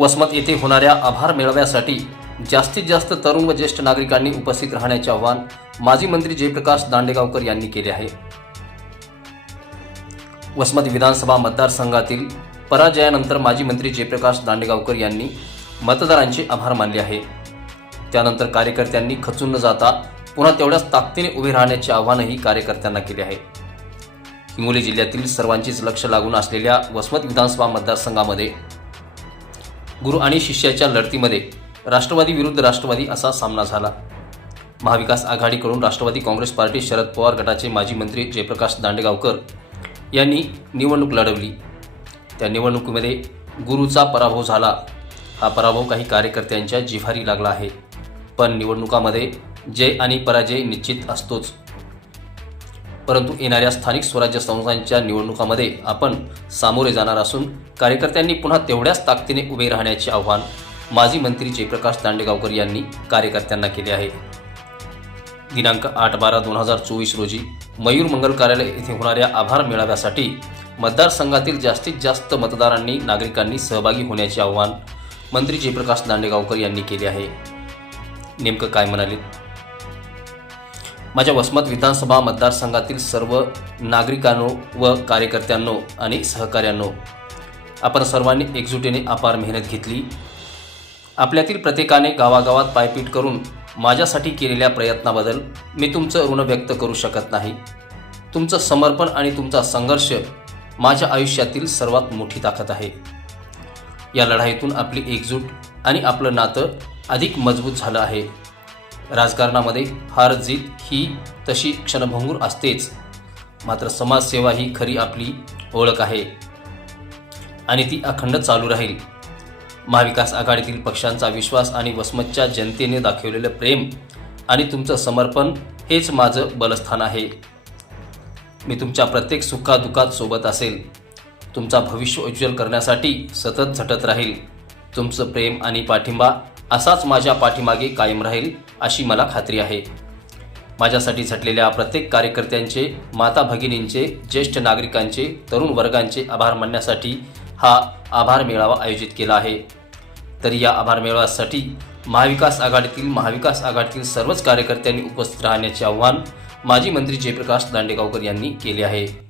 वसमत येथे होणाऱ्या आभार मेळाव्यासाठी जास्तीत जास्त तरुण व ज्येष्ठ नागरिकांनी उपस्थित राहण्याचे आवाहन माजी मंत्री जयप्रकाश दांडेगावकर यांनी केले आहे. वसमत विधानसभा मतदारसंघातील पराजयानंतर माजी मंत्री जयप्रकाश दांडेगावकर यांनी मतदारांचे आभार मानले आहे. त्यानंतर कार्यकर्त्यांनी खचून न जाता पुन्हा तेवढ्याच ताकदीने उभे राहण्याचे आव्हानही कार्यकर्त्यांना केले आहे. हिंगोली जिल्ह्यातील सर्वांचीच लक्ष लागून असलेल्या वसमत विधानसभा मतदारसंघामध्ये गुरु आणि शिष्याच्या लढतीमध्ये राष्ट्रवादी विरुद्ध राष्ट्रवादी असा सामना झाला. महाविकास आघाडीकडून राष्ट्रवादी काँग्रेस पार्टी शरद पवार गटाचे माजी मंत्री जयप्रकाश दांडेगावकर यांनी निवडणूक लढवली. त्या निवडणुकीमध्ये गुरुचा पराभव झाला. हा पराभव काही कार्यकर्त्यांच्या जिव्हारी लागला आहे. पण निवडणुकामध्ये जय आणि पराजय निश्चित असतोच. परंतु येणाऱ्या स्थानिक स्वराज्य संस्थांच्या निवडणुकामध्ये आपण सामोरे जाणार असून कार्यकर्त्यांनी पुन्हा तेवढ्याच ताकदीने उभे राहण्याचे आव्हान माजी मंत्री जयप्रकाश दांडेगावकर यांनी कार्यकर्त्यांना केले आहे. दिनांक आठ बारा दोन हजार चोवीस रोजी मयूर मंगल कार्यालय येथे होणाऱ्या आभार मेळाव्यासाठी मतदारसंघातील जास्तीत जास्त मतदारांनी नागरिकांनी सहभागी होण्याचे आवाहन मंत्री जयप्रकाश दांडेगावकर यांनी केले आहे. नेमकं काय म्हणाले? माझ्या वसमत विधानसभा मतदारसंघातील सर्व नागरिकांनो व कार्यकर्त्यांनो आणि सहकाऱ्यांनो आपण सर्वांनी एकजुटीने अपार मेहनत घेतली. आपल्यातील प्रत्येकाने गावागावात पायपीट करून माझ्यासाठी केलेल्या प्रयत्नाबद्दल मी तुमचं ऋण व्यक्त करू शकत नाही. तुमचं समर्पण आणि तुमचा संघर्ष माझ्या आयुष्यातील सर्वात मोठी ताकद आहे. या लढाईतून आपली एकजूट आणि आपलं नातं अधिक मजबूत झालं आहे. राजकारणामध्ये हार जीत ही तशी क्षणभंगूर असतेच. मात्र समाजसेवा ही खरी आपली ओळख आहे. आणि ती अखंड चालू राहील. महाविकास आघाडीतील पक्षांचा विश्वास आणि वसमतच्या जनतेने दाखवलेलं प्रेम आणि तुमचं समर्पण हेच माझं बलस्थान आहे. मी तुमच्या प्रत्येक सुखादुखात सोबत असेल. तुमचा भविष्य उज्ज्वल करण्यासाठी सतत झटत राहील. तुमचं प्रेम आणि पाठिंबा असाच माझ्या पाठीमागे कायम राहील अशी मला खात्री आहे. माझ्यासाठी झटलेल्या प्रत्येक कार्यकर्त्यांचे माता भगिनींचे ज्येष्ठ नागरिकांचे तरुण वर्गांचे आभार मानण्यासाठी हा आभार मेळावा आयोजित केला आहे. तरी या आभार मेळाव्यासाठी महाविकास आघाडीतील महाविकास आघाडीतील सर्वच कार्यकर्त्यांनी उपस्थित राहण्याचे आव्हान माजी मंत्री जयप्रकाश दांडेगावकर यांनी केले आहे.